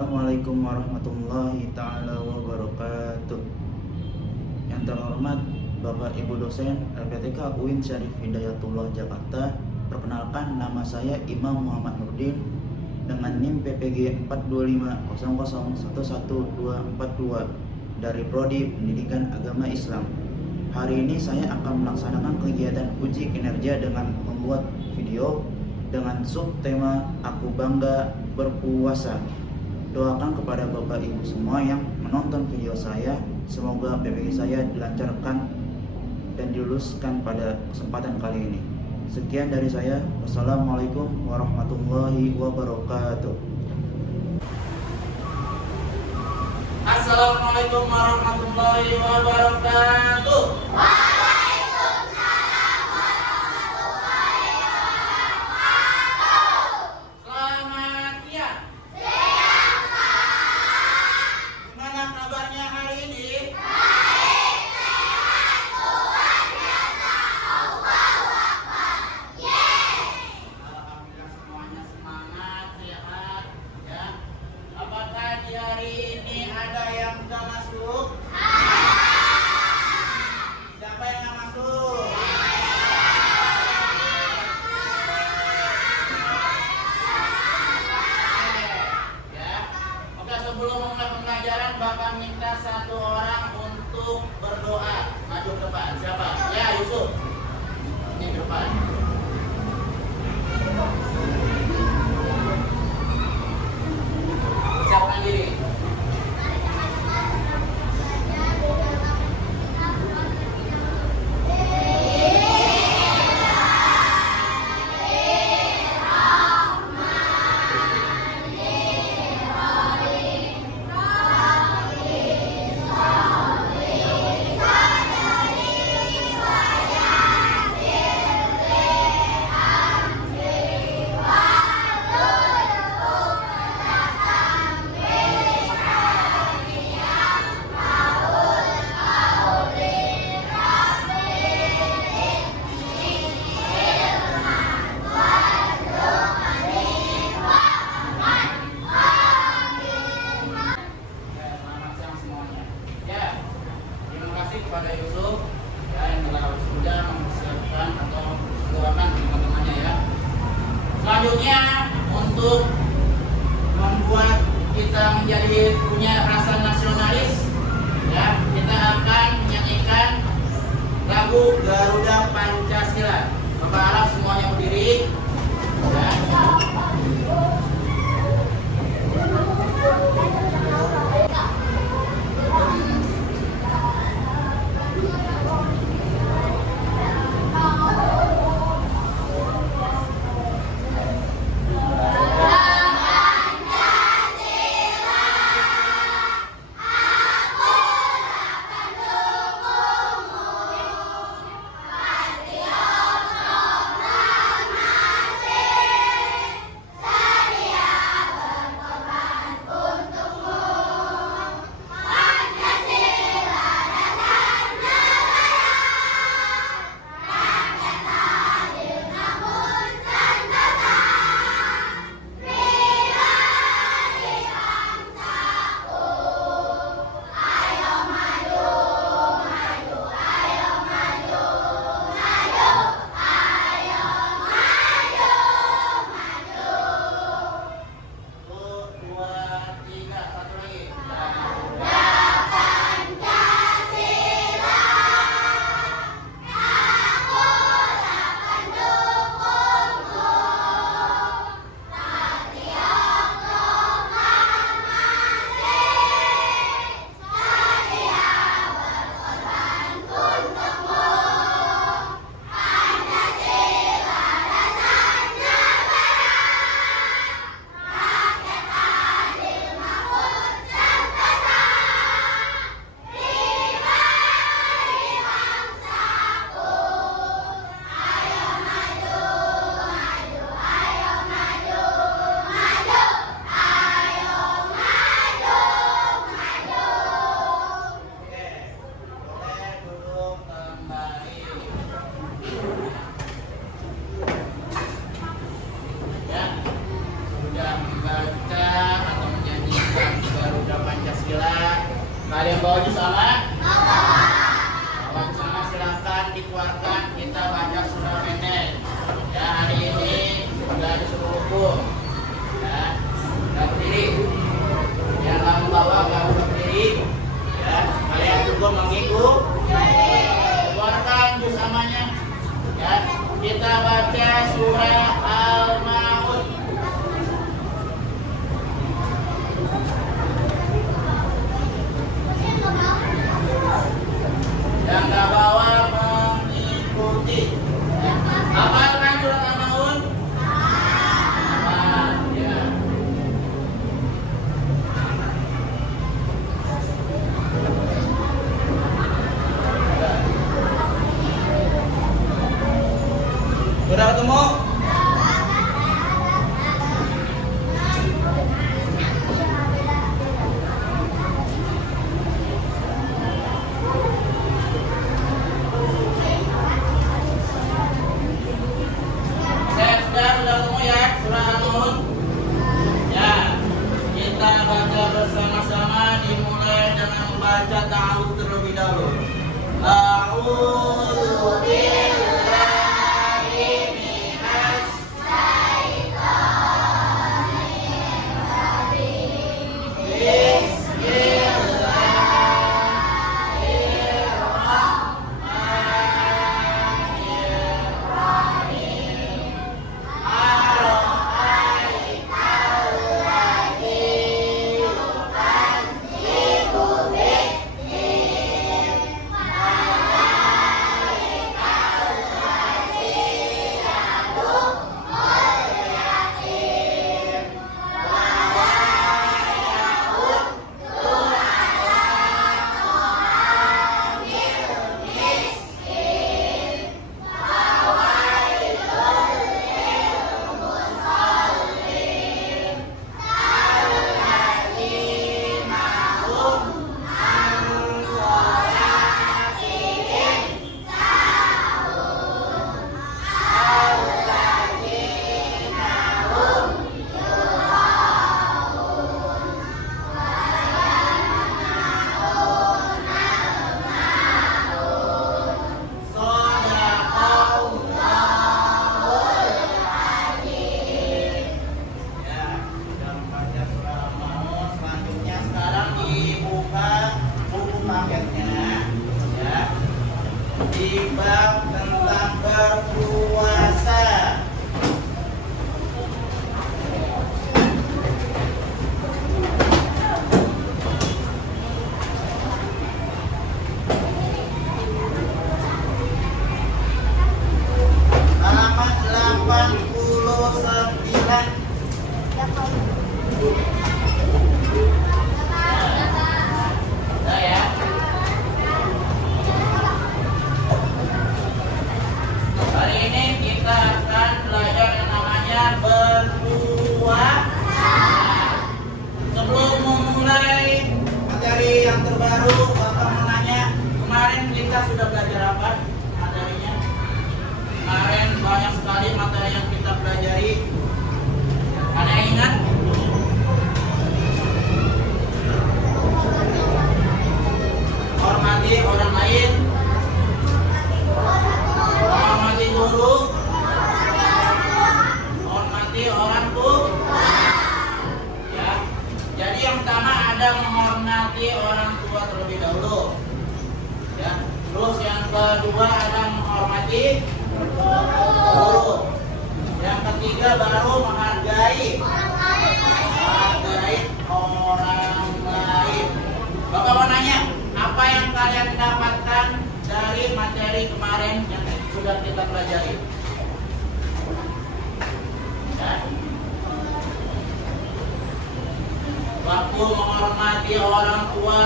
Assalamualaikum warahmatullahi ta'ala wabarakatuh. Yang terhormat Bapak Ibu dosen LPTK UIN Syarif Hidayatullah Jakarta. Perkenalkan, nama saya Imam Muhammad Nurdin dengan NIM PPG 42500111242 dari Prodi Pendidikan Agama Islam. Hari ini saya akan melaksanakan kegiatan uji kinerja dengan membuat video dengan subtema Aku Bangga Berpuasa. Doakan kepada Bapak Ibu semua yang menonton video saya, semoga PPG saya dilancarkan dan diluluskan pada kesempatan kali ini. Sekian dari saya. Wassalamualaikum warahmatullahi wabarakatuh. Assalamualaikum warahmatullahi wabarakatuh. Selamat siang. Gimana kabarnya hari ini? Alhamdulillah semuanya semangat, sehat, ya. Apakah di hari ini ada yang nggak masuk? Siapa yang nggak masuk? Ya. Oke, sebelum memulai pembelajaran, Bapak minta satu orang untuk berdoa. Maju ke depan. Siapa? Ya, Yusuf. Ini ke depan. Siapkan diri. Ya, selamat siang semuanya. Ya, terima kasih kepada Yusuf ya, yang telah sudah mempersiapkan atau mendoakan teman-temannya ya. Selanjutnya untuk membuat kita menjadi punya rasa nasionalis ya, kita akan menyanyikan lagu Garuda Pancasila. Bapak harap semuanya berdiri ya. yang bawa juz sama? Bawa juz sama silakan dikeluarkan, kita baca surah pendek. Ya, hari ini sudah disuruh hukum. Ya, nggak berdiri. Yang kamu bawa nggak usah berdiri. Ya, kalian cukup mengikuti. Keluarkan juz samanya. Ya, kita baca surah Al-Maun. Yang nggak bawa mengikuti. Hafalkan surat Al-Maun? Hafal, ya. Sudah ketemu? Sudah ketemu ya surah Al-Maun? Ya, kita baca bersama-sama, dimulai dengan membaca ta'awudz terlebih dahulu. A'udzu billahi minas di bab tentang berpuasa. Halaman 89. Hari ini kita akan belajar yang namanya berpuasa. Sebelum memulai materi yang terbaru, Bapak menanya, kemarin kita sudah belajar apa materinya? Kemarin banyak sekali materi yang kita pelajari. Ada yang ingat? Hormati orang lain, hormati guru, hormati orang tua. Ya. Jadi yang pertama ada menghormati orang tua terlebih dahulu. Ya. Terus yang kedua ada menghormati guru. Yang ketiga baru menghargai orang lain. Bapak mau nanya, apa yang kalian dapatkan dari materi kemarin yang sudah kita pelajari? Ya. Waktu menghormati orang tua,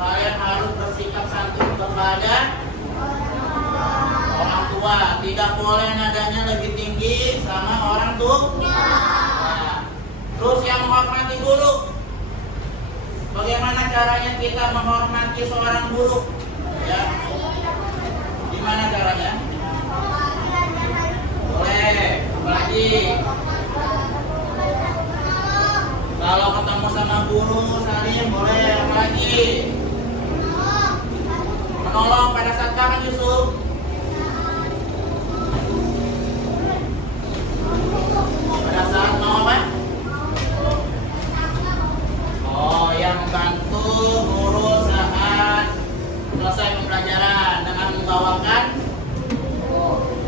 kalian harus bersikap santun kepada orang tua. Tidak boleh nadanya lebih tinggi sama orang tua. Nah, terus yang menghormati guru, bagaimana caranya kita menghormati seorang guru? Ya. Gimana caranya? Boleh, apalagi kalau ketemu sama guru salim, boleh, apalagi Menolong pada saat kapan Yusuf? Pada saat mau apa? Oh, yang membantu guru saat selesai pembelajaran dengan membawakan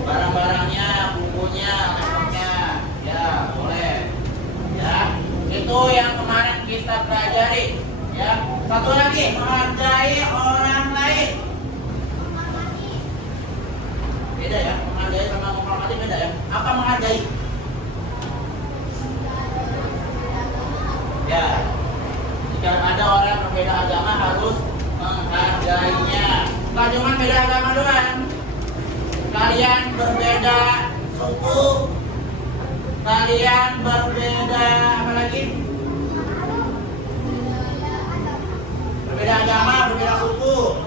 barang-barangnya, bukunya, laptopnya. Ya, boleh. Ya, itu yang kemarin kita pelajari. Ya, satu lagi, menghargai orang lain. Beda ya, menghargai sama menghormati beda ya. Apa menghargai? Ya, jika ada orang berbeda agama harus menghargainya. Bukan cuma beda agama doang. Kalian berbeda suku, kalian berbeda apa lagi? Berbeda agama, berbeda suku,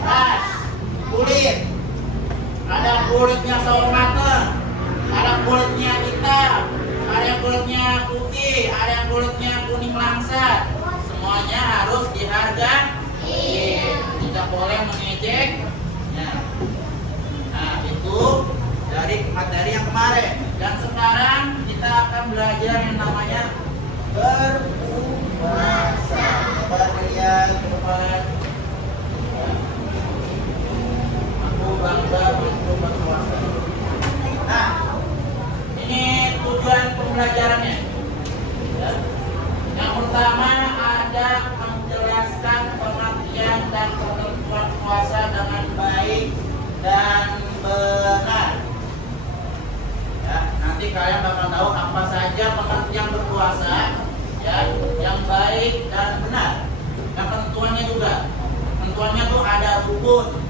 ras, kulit. Ada kulitnya sawo mateng, ada kulitnya hitam, ada yang kulitnya putih, ada yang kulitnya kuning langsat. Semuanya harus dihargai. Tidak boleh mengejek. Nah, itu dari materi yang kemarin. Dan sekarang kita akan belajar yang namanya berpuasa. Coba lihat ke depan. Aku bangga untuk berpuasa. Nah, ini tujuan pembelajarannya. Ya. Yang pertama ada menjelaskan pengertian dan ketentuan puasa dengan baik dan benar. Ya, nanti kalian bakal tahu apa saja pengertian berpuasa, ya, yang baik dan benar. Dan ketentuannya juga. Ketentuannya tuh ada rukun.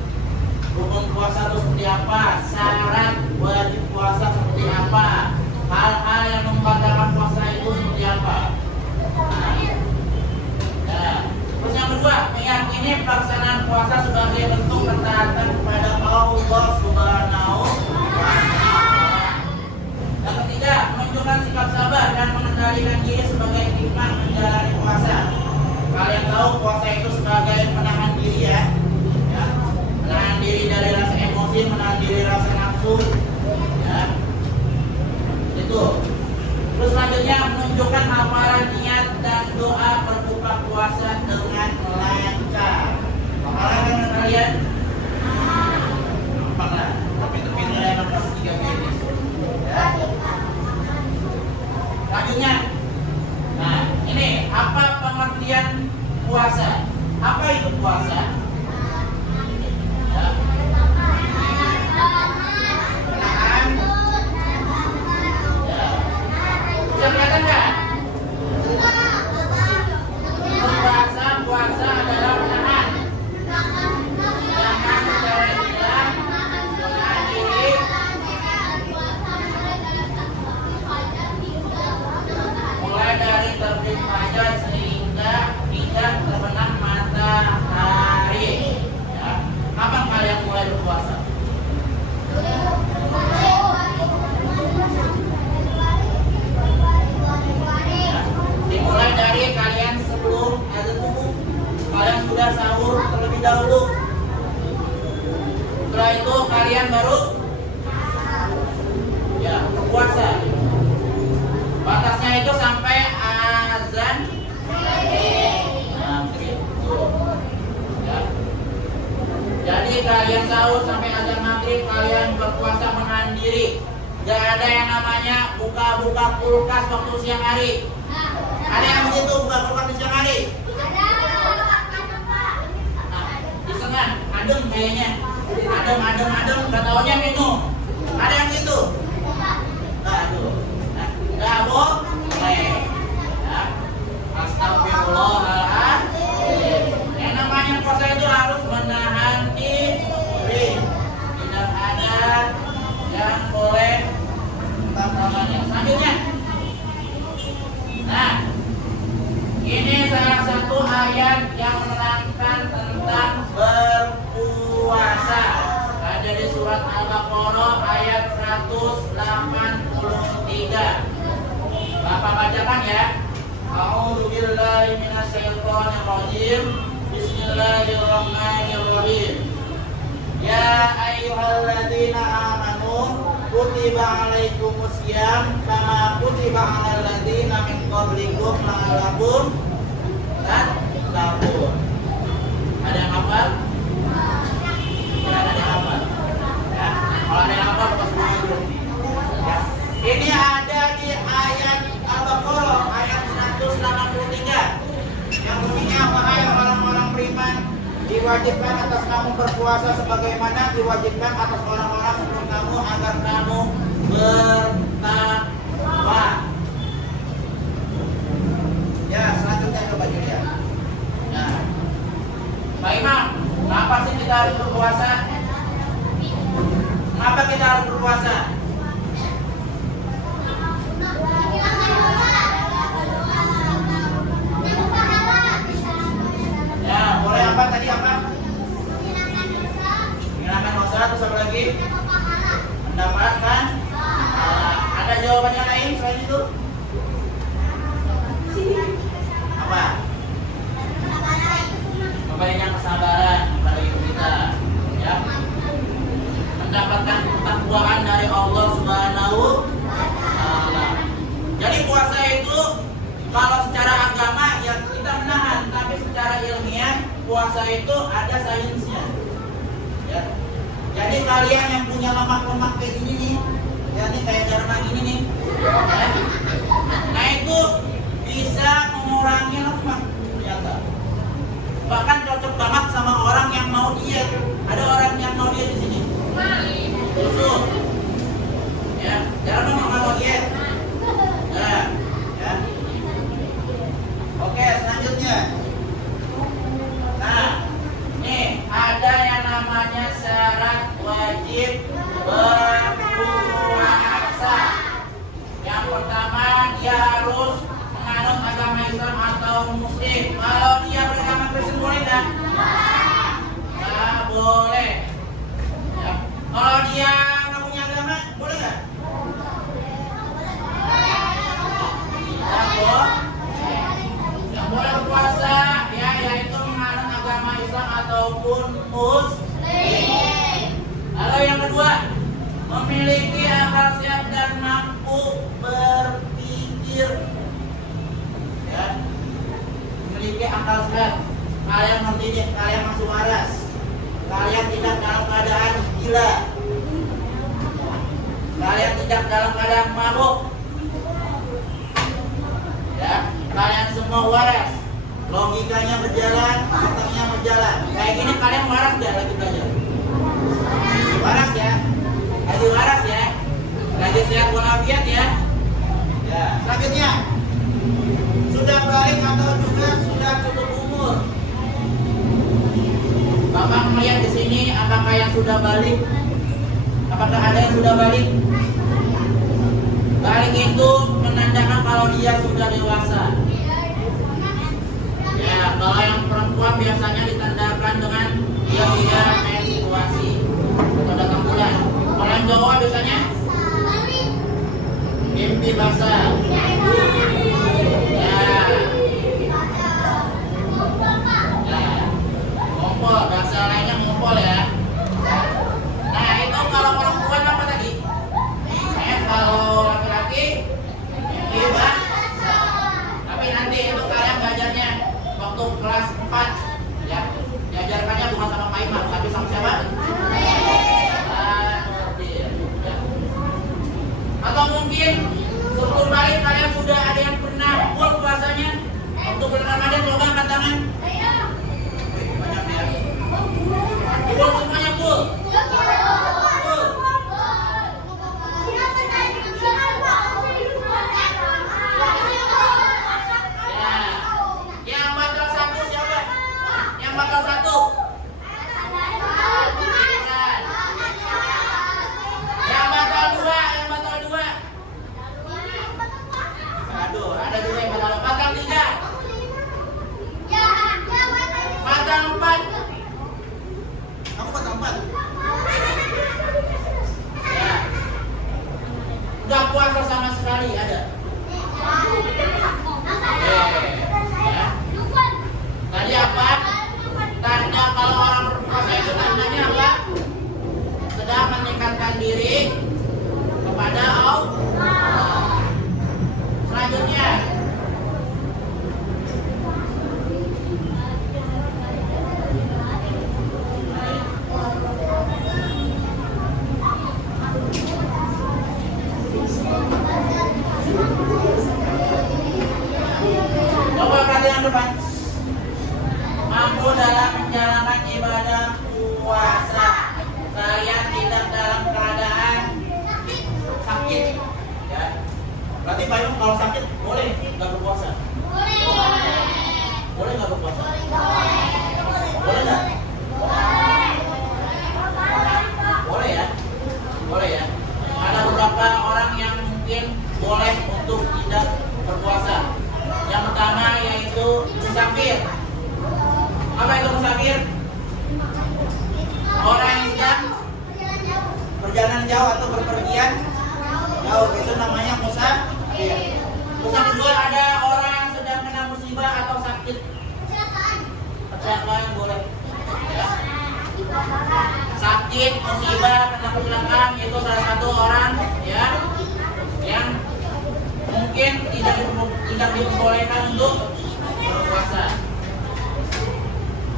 Rukun puasa itu seperti apa? Syarat wajib puasa seperti apa? Hal-hal yang membatalkan puasa itu seperti apa? Nah, ya. Terus yang kedua, meyakini pelaksanaan puasa sebagai bentuk ketaatan kepada Allah Subhanahu wa Ta'ala. Yang ketiga, menunjukkan sikap sabar dan mengendalikan diri sebagai hikmah menjalani puasa. Kalian tahu puasa itu sebagai menahan diri ya. Menahan diri dari rasa emosi, menahan diri rasa nafsu, ya. Itu. Terus selanjutnya menunjukkan hafalan niat dan doa berbuka puasa dengan lancar. Hafalan kan kalian? Gampang lah. Tapi terpilih yang kelas 3 ini. Ya. Selanjutnya, nah ini apa pengertian puasa? Apa itu puasa? Puasa adalah menahan. Menahan secara diam, menahan diri. Mulai dari terbit fajar sehingga tidak terbenam matahari. Ya. Kapan kalian mulai berpuasa? Dimulai dari kalian sebelum azan subuh, kalian sudah sahur terlebih dahulu. Setelah itu kalian baru ya berpuasa. Batasnya itu sampai azan maghrib. Ya. Jadi kalian sahur sampai azan maghrib, kalian berpuasa menahan diri. Gak ada yang namanya buka-buka kulkas waktu siang hari. Ada yang begitu buka kulkas di siang hari? Nah, di tengah, adem kayaknya. Adem, gak taunya minum. Ada yang gitu? Aduh. Nah, gak boleh. Ya. Astagfirullahaladzim. Yang namanya puasa itu harus menahan diri. Tidak ada yang boleh namanya. Selanjutnya. Nah, ini salah satu ayat yang menerangkan tentang berpuasa. Ada di surat Al-Baqarah ayat 183. Bapak bacakan ya. A'udzubillahi minasyaitonirrajim. Bismillahirrahmanirrahim. Ya ayyuhalladzina amanu kutiba alaikumusiyam kama kutiba alal ladzina min qablikum la'allakum tattaqun. Ada yang hafal? Ya, ada yang hafal. Ya, kalau ada yang hafal pas dulu. Ya. Ini ada di ayat Al-Baqarah ayat 183 yang bunyinya wahai orang-orang beriman, diwajibkan atas kamu berpuasa sebagaimana diwajibkan atas orang-orang sebelum kamu agar kamu bertakwa. Ya, selanjutnya coba dilihat. Nah, Pak Imam, kenapa sih kita harus berpuasa? Kenapa kita harus berpuasa? Ya, boleh apa tadi apa? Menghilangkan dosa, terus apa lagi? Mendapatkan ada jawaban yang lain selain itu? Apa? Memperbanyak kesabaran pada hidup kita, ya. Mendapatkan ketakwaan dari Allah Subhanahu wa Ta'ala. Jadi puasa itu kalau secara agama ya kita menahan, tapi secara ilmiah puasa itu ada sainsnya. Ya. Jadi kalian yang punya lemak-lemak kayak gini nih, ya nih kayak jarang ini nih, ya. Nah itu bisa mengurangi lemak ternyata. Bahkan cocok banget sama orang yang mau diet. Ada orang yang mau diet di sini. Yusuf, ya, jarang mau diet. Ya, ya. Oke, selanjutnya. Nah, nih ada yang namanya syarat wajib berpuasa. Yang pertama dia harus menganut agama Islam atau Muslim. Kalau dia beragama Kristen boleh tak? Nggak boleh. Ya. Kalau dia nggak punya agama boleh nggak? Yang boleh berpuasa ya yaitu menganut agama Islam ataupun Muslim. Lalu yang kedua, memiliki akal sehat dan mampu berpikir. Ya. Memiliki akal sehat. Kalian ngerti nih, kalian masih waras. Kalian tidak dalam keadaan gila. Kalian tidak dalam keadaan mabuk. Ya, kalian semua waras. Logikanya berjalan, otaknya berjalan. Kayak gini kalian waras gak lagi belajar? Waras ya? Lagi waras ya? Lagi sehat walafiat ya? Ya, selanjutnya. Sudah balik atau juga sudah cukup umur? Bapak melihat di sini apakah yang sudah balik? Apakah ada yang sudah balik? Balik itu menandakan kalau dia sudah dewasa. Ya, kalau yang perempuan biasanya ditandakan dengan dia sudah menstruasi atau datang bulan. Kalau yang cowok biasanya mimpi basah. Ngompol, bahasa lainnya ngompol ya. Nah itu kalau perempuan apa tadi? Kalau laki-laki mimpi basah. Tapi nanti itu kalian belajarnya waktu kelas 4 ya. Diajarkannya bukan sama Pak Imam, tapi sama siapa? Atau mungkin sebelum balik kalian sudah ada yang pernah full puasanya. Waktu bulan Ramadan coba angkat tangan. Banyak ya. Full semuanya full. Ya. Yang batal satu siapa? depan. Mampu dalam menjalankan ibadah puasa. Kalian tidak dalam keadaan sakit. Ya. Berarti Pak Imam kalau sakit boleh nggak berpuasa? Boleh nggak berpuasa? Boleh nggak? Boleh ya? Boleh ya? Ada beberapa orang yang mungkin boleh untuk tidak berpuasa. Yang pertama yaitu musafir. Apa itu musafir? Orang yang sedang perjalanan jauh atau berpergian jauh, itu namanya musafir. Terus kedua ada orang yang sedang kena musibah atau sakit. Kecelakaan boleh. Ya. Sakit, musibah, kena kecelakaan itu salah satu orang ya yang mungkin tidak diperbolehkan untuk berpuasa.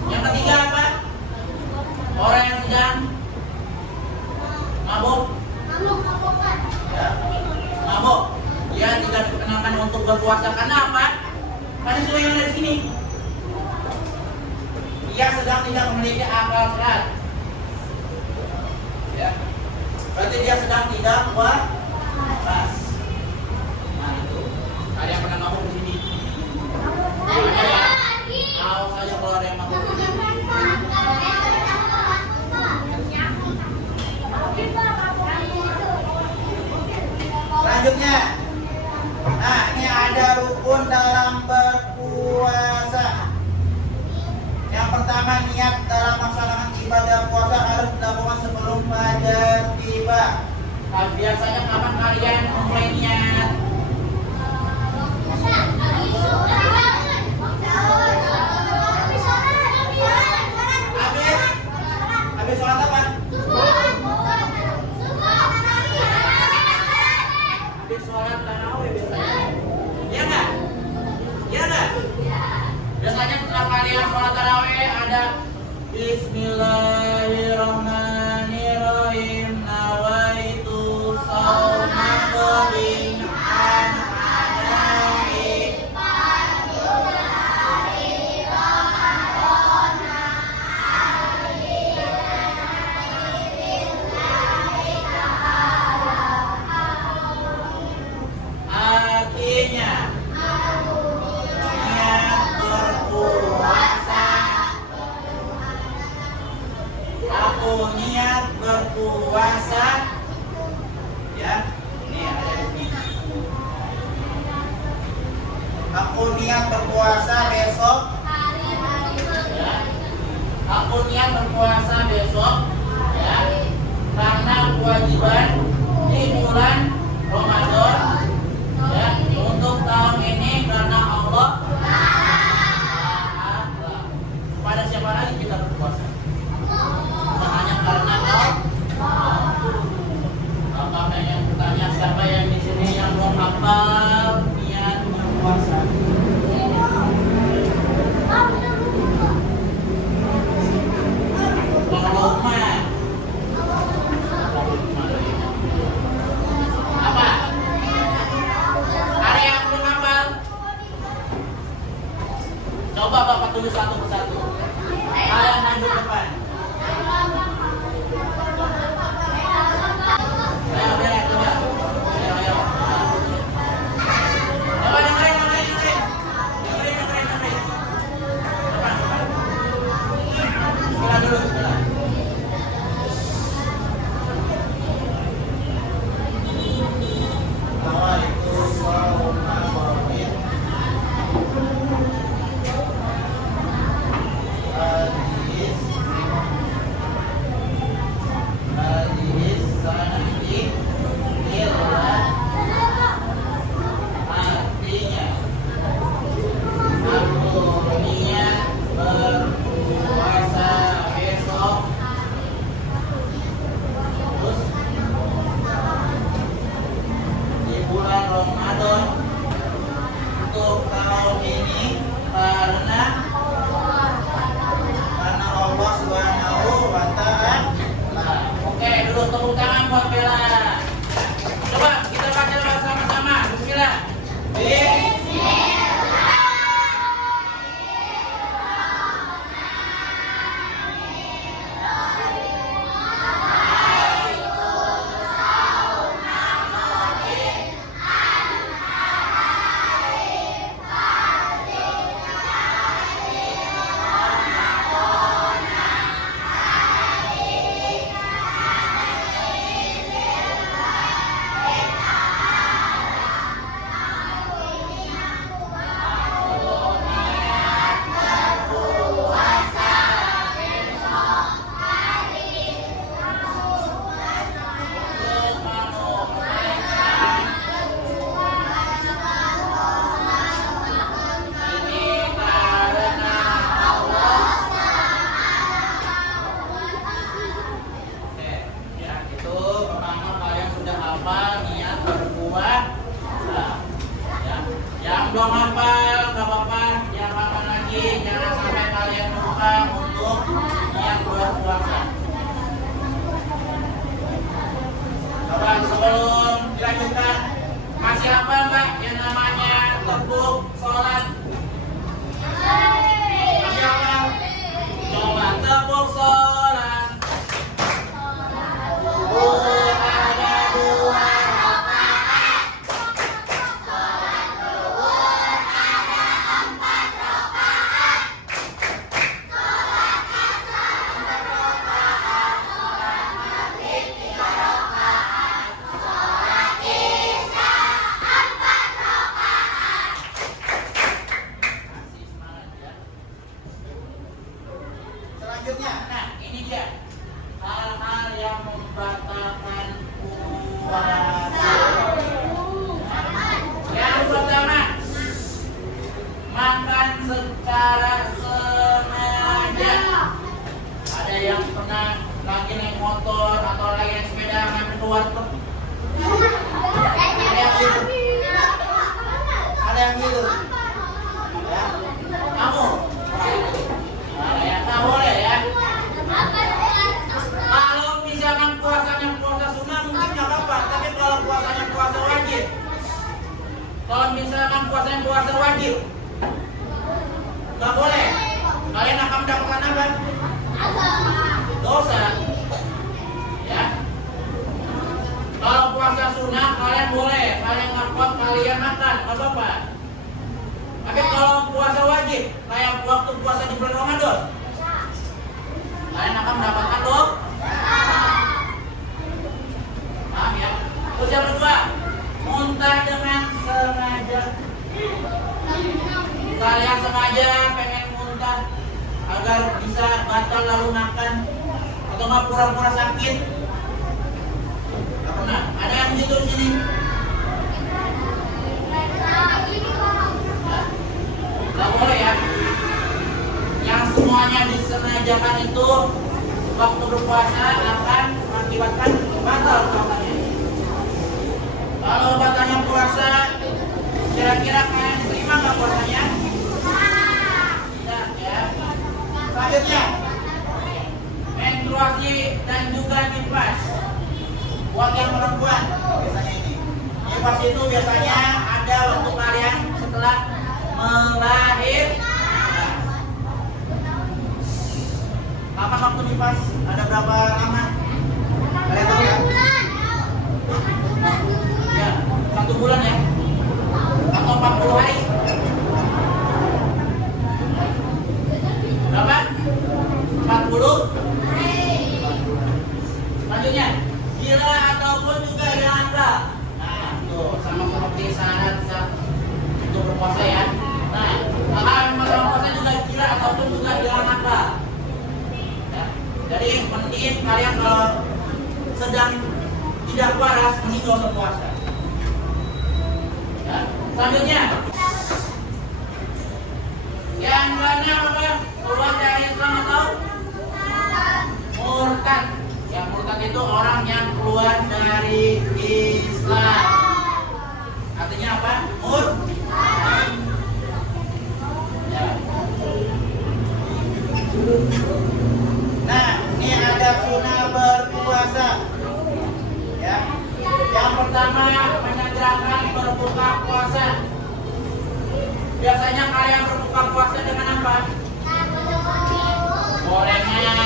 Yang ketiga apa? Orang yang sedang mabuk. Ya, mabuk. Dia tidak diperkenankan untuk berpuasa karena apa? Karena sesuai yang ada di sini. Dia sedang tidak memiliki akal sehat. Ya. Berarti dia sedang tidak puas. Nah itu. Ada yang pernah mabuk di sini? Ada ya? Tahu saja kalau ada yang mabuk di sini. Selanjutnya, nah ini ada rukun dalam berpuasa. Yang pertama, niat dalam melaksanakan ibadah puasa harus dilakukan sebelum fajar tiba. Nah, biasanya kapan kalian mulai niat? Habis sholat apa? Habis sholat tarawih biasanya. Iya nggak? Iya nggak? Biasanya setelah kalian sholat tarawih ada Bismillahirrahmanirrahim nawaitu shauma ghadin an adai. Artinya niat berpuasa. Aku niat berpuasa. Ya, ini ada di sini. Aku niat berpuasa besok. Ya. Aku niat berpuasa besok. Ya. Karena kewajiban di bulan Ramadan. Ya, untuk tahun ini karena Allah. Pada siapa lagi kita berpuasa? Hanya karena Allah. Apa pengen bertanya siapa yang di sini yang belum hafal niat berpuasa? Apa? Ada yang belum hafal? Coba Bapak tulis satu persatu. Kalian maju depan. Ayo, coba. Ayo. Coba dengerin. Depan. Sekolah dulu, sekolah. Yang belum hafal, nggak apa-apa, jangan hafal lagi, jangan sampai kalian lupa untuk niat berpuasa. Coba sebelum dilanjutkan, masih hafal Mbak yang namanya tepuk sholat? Masih hafal? Coba tepuk sholat. Ada dua rakaat. Masih semangat ya. Selanjutnya, nah ini dia hal-hal yang membatalkan puasa. Yang pertama, makan secara sengaja. Ada yang pernah lagi naik motor atau lagi naik sepeda ngambil ke warteg. Ada yang gitu. Ada yang gitu. Ya. Kamu? Nah, ya, nggak boleh ya. Kalau misalkan puasanya puasa sunnah mungkin nggak apa-apa, tapi kalau puasanya puasa wajib, kalau misalkan puasanya puasa wajib, nggak boleh. Kalian akan mendapatkan apa? Dosa. Ya. Kalau puasa sunnah kalian boleh, kalian nggak kuat kalian makan, nggak apa-apa. Tapi kalau puasa wajib, kayak waktu puasa di bulan Ramadan, kalian akan mendapatkan dosa. Paham ya? Terus yang kedua, muntah dengan sengaja. Kalian sengaja pengen muntah agar bisa batal lalu makan, atau nggak pura-pura sakit. Nggak pernah. Ada yang gitu di sini? Nggak boleh ya. Yang semuanya disengajakan itu waktu berpuasa akan mengakibatkan batal puasanya. Kalau batalnya puasa, kira-kira kalian terima nggak puasanya? Tidak ya. Selanjutnya, menstruasi dan juga nifas. Buat yang perempuan biasanya ini. Nifas itu biasanya ada waktu kalian setelah melahirkan. Kapan waktu nifas? Ada berapa lama? Kalian tahu ya? Ya, 1 bulan ya? Atau 40 hari? Berapa? 40? Selanjutnya, gila ataupun juga hilang akal. Nah, tuh sama seperti syarat untuk berpuasa ya. Nah, kalau masalah puasa juga gila ataupun juga hilang akal. Jadi penting kalian kalau sedang tidak waras ini gak usah puasa. Ya. Selanjutnya, yang mana apa? Keluar dari Islam atau murtad? Yang murtad itu orang yang keluar dari Islam. Artinya apa? Murtad. Ya. Nah, ini ada sunnah berpuasa. Ya. Yang pertama menyegerakan berbuka puasa. Biasanya kalian berbuka puasa dengan apa? Gorengan.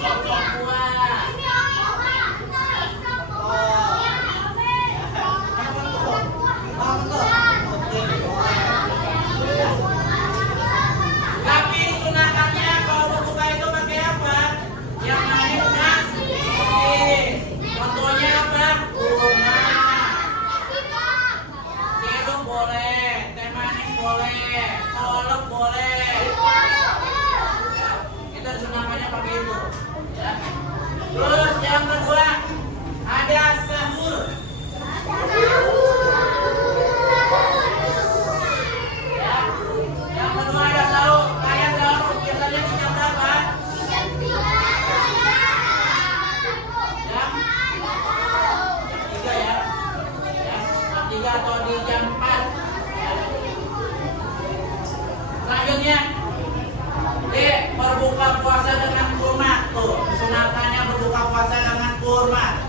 Sop-sop buah. Tapi disunahkannya kalau berbuka itu pakai apa? Yang manis. Contohnya apa? Kurma.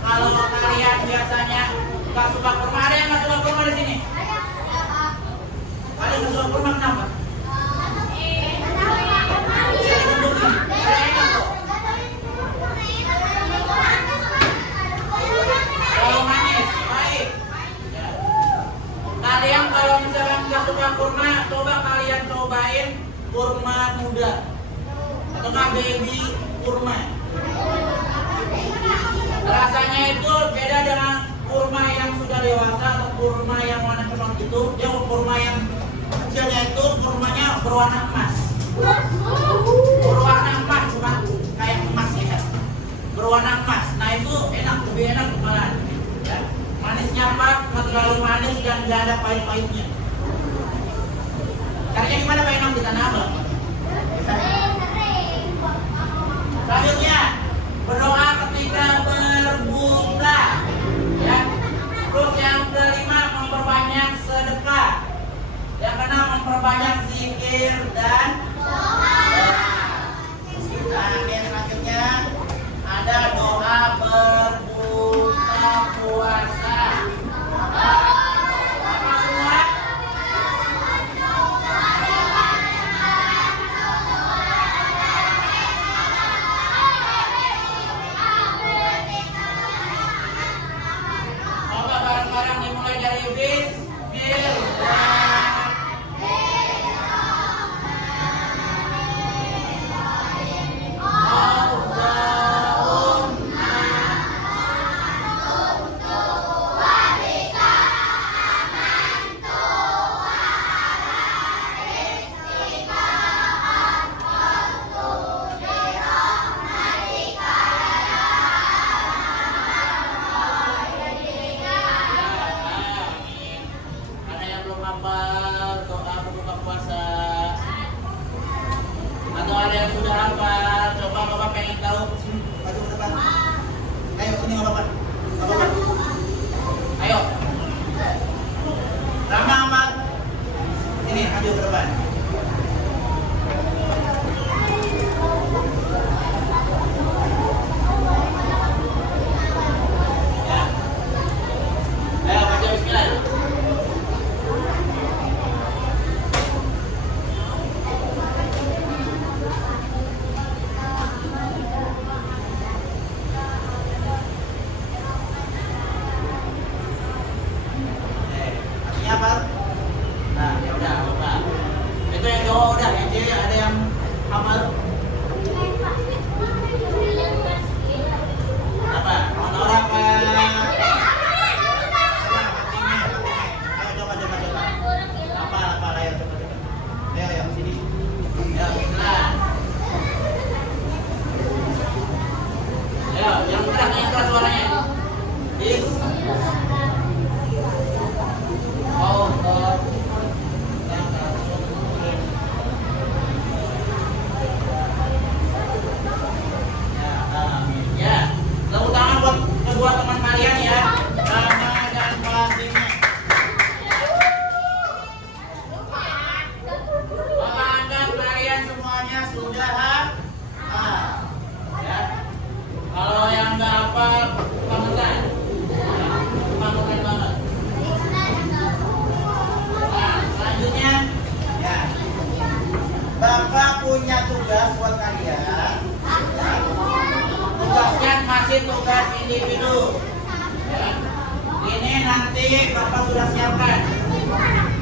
kalau kalian biasanya nggak suka kurma, ada yang nggak suka kurma di sini? Ada yang nggak suka kurma kenapa? Kalau manis, baik. Ya. Kalian kalau misalkan nggak suka kurma, coba kalian cobain kurma muda atau baby kurma. Rasanya itu beda dengan kurma yang sudah dewasa atau kurma yang warna coklat itu. Dia kurma yang kecilnya itu kurmanya berwarna emas. Berwarna emas, bukan kayak emas ya. Berwarna emas. Nah itu enak, lebih enak malah. Ya. Manisnya pas, nggak terlalu manis dan nggak ada pahit-pahitnya. Caranya gimana Pak Imam di sana Abang? Selanjutnya berdoa ketika berbuka, ya. Terus yang kelima memperbanyak sedekah. Yang keenam memperbanyak zikir dan doa. Nah, ini selanjutnya ada doa berbuka puasa. Apa semua? Coba bareng-bareng dimulai dari bismillah. Ada yang belum hafal doa berbuka puasa atau ada yang sudah hafal? Coba Bapak pengen tahu. Sini, maju ke depan. Ayo sini Bapak. Bapak. Ayo. Rama Ahmad. Ini maju ke depan. Ya. Ayo baca bismillah. Artinya apa? Nah, ya udah, apa? Itu yang Jawa udah, yang cewek ada yang hafal. Apa? Mana orang apa? Ayo coba. Apa? Ayo coba. Ayo sini. Ya, bismillah. Ayo, yang keras suaranya. Bis. Ya, terutama buat kedua teman kalian ya, Rama dan Fatimah. Bapak anggap kalian semuanya sudah hafal. Ya. Kalau yang nggak hafal, pamutan. Pamutan banget. Nah, selanjutnya, ya, Bapak punya tugas buat kalian. Ya. Tugasnya masih tugas individu. Ya. Ini nanti Bapak sudah siapkan.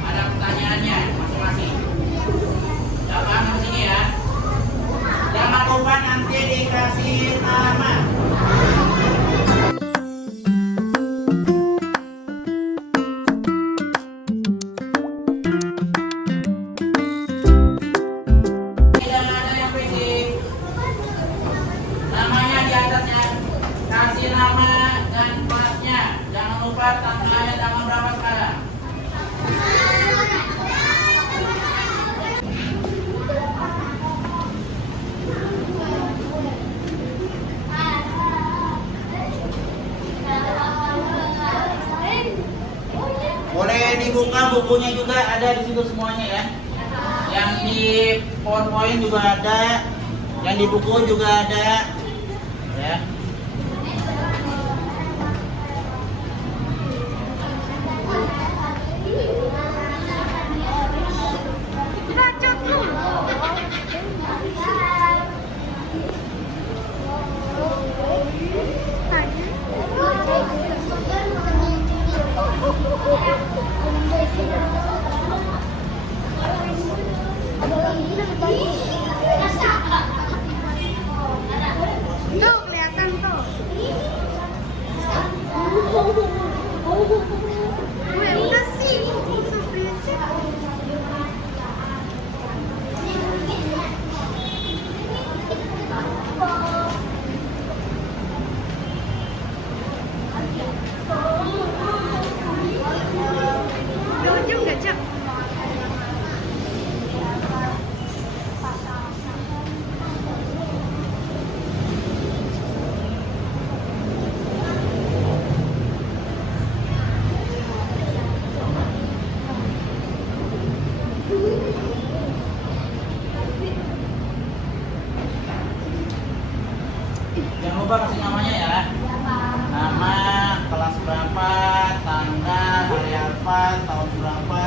Ada pertanyaannya masing-masing. Bapak ke sini ya. Jangan lupa nanti dikasih nama. Tidak ada yang berisik. Namanya di atasnya. Kasih nama dan kelasnya. Jangan lupa tanggalnya tanggal berapa sekarang. Boleh dibuka bukunya juga ada di situ semuanya ya. Yang di PowerPoint juga ada, yang di buku juga ada. Ya. tahun berapa.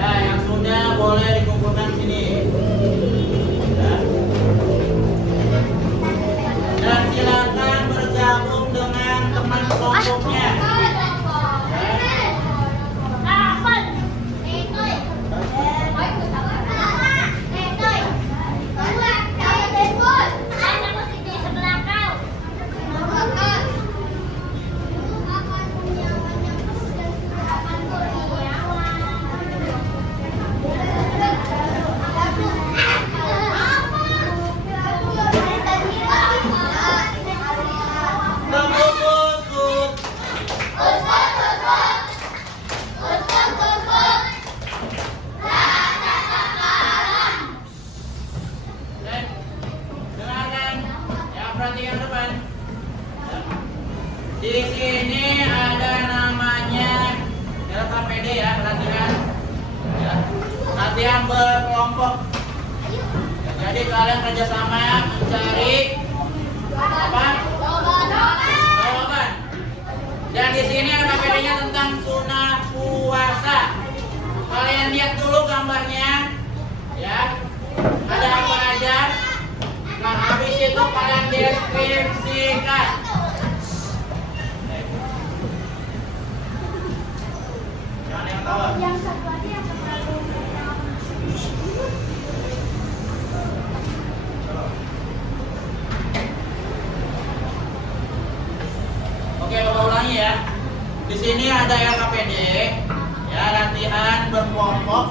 Ya, yang sudah boleh dikumpulkan sini. Ya. Dan silakan bergabung dengan teman kelompoknya. Dengarkan, ya perhatikan depan. Di sini ada namanya LKPD ya, perhatikan. Ya. Latihan berkelompok. Ya, jadi kalian kerjasama mencari apa? Jawaban. Dan di sini LKPD-nya tentang sunnah puasa. Kalian lihat dulu gambarnya, ya. Ada apa aja? Nah, habis itu kalian deskripsikan. Jangan yang tahu. Oke, Bapak ulangi ya. Di sini ada LKPD, ya, latihan berkelompok.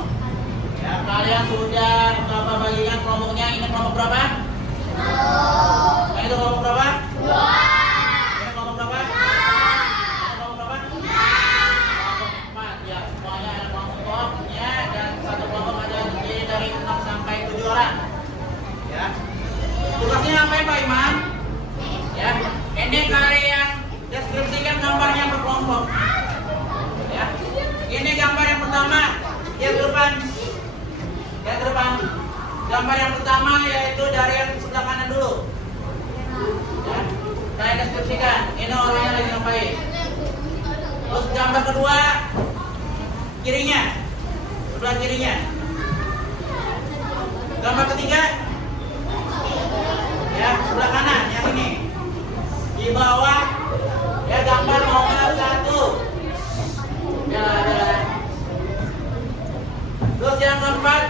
Ya, kalian sudah Bapak bagikan kelompoknya. Ini kelompok berapa? Yang itu kelompok berapa? Ini kelompok berapa? Ini kelompok berapa? Kelompok 4. Ya, semuanya ada kelompoknya dan satu kelompok ada terdiri dari 6 sampai 7 orang. Ya. Tugasnya ngapain Pak Imam? Ya, ini kalian deskripsikan gambarnya berkelompok. Ya. Ini gambar yang pertama, yang depan. Yang depan. Gambar yang pertama yaitu dari yang sebelah kanan dulu. Ya. Saya deskripsikan. Ini orangnya lagi ngapain. Terus gambar kedua, kirinya, sebelah kirinya. Gambar ketiga, ya sebelah kanan yang ini. Di bawah, ya gambar nomor 1. Ya. Terus yang keempat,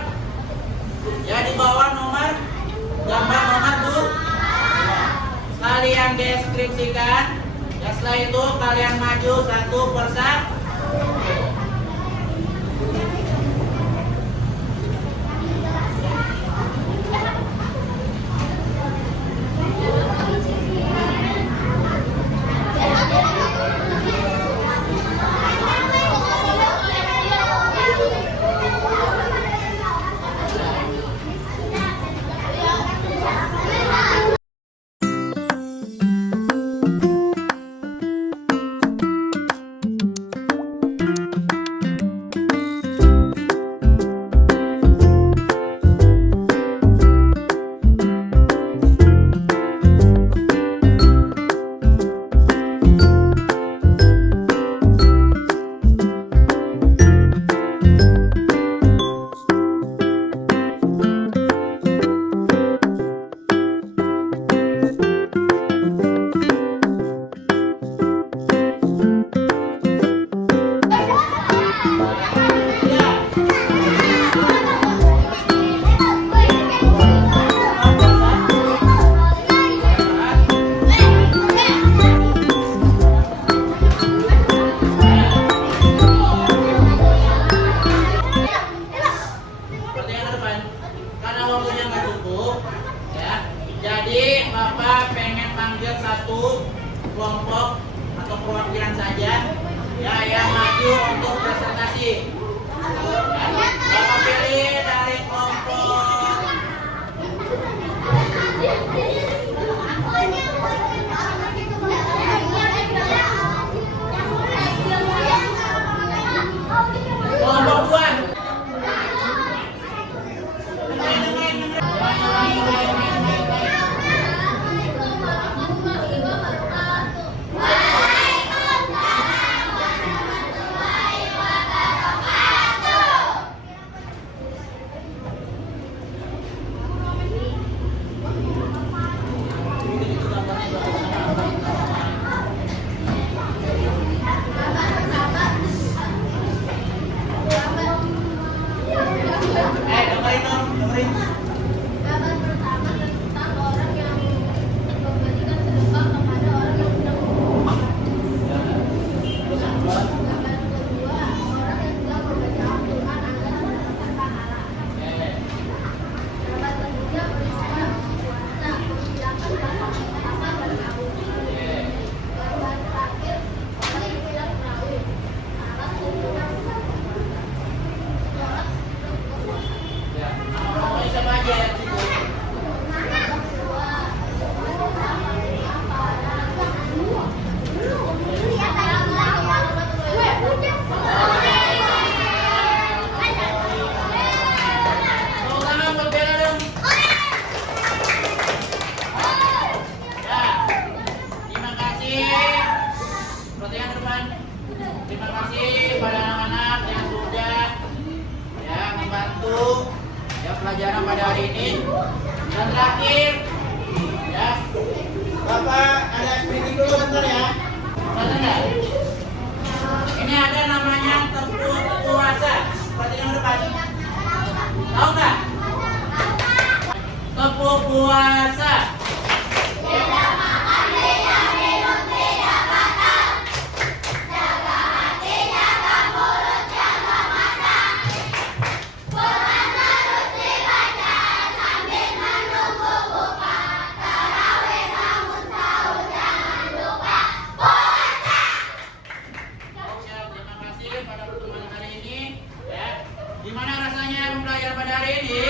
ya di bawah gambar nomor 2. Kalian deskripsikan. Ya setelah itu kalian maju satu persatu. satu kelompok atau perwakilan saja ya yang maju untuk presentasi. Bapak pilih dari kelompok kelompok 2. Dengerin. Kabar pertama tentang orang yang memberikan sedekah kepada orang yang sedang berpuasa. Kabar kedua, orang yang sedang membaca Al-Quran agar mendapatkan pahala. Kabar ketiga, peristiwa puasa menghilangkan rasa lapar dan haus. Kabar terakhir, orang yang tidak terawih. Salat kedua, Siapa aja yang terima kasih pada anak-anak yang sudah ya membantu ya pelajaran pada hari ini. Dan terakhir ya Bapak ada speaking dulu bentar ya. Bentar enggak? Ini ada namanya tepuk puasa. Seperti yang depan. Tahu nggak? Tepuk puasa. Pada pertemuan hari ini ya. Gimana rasanya belajar pada hari ini?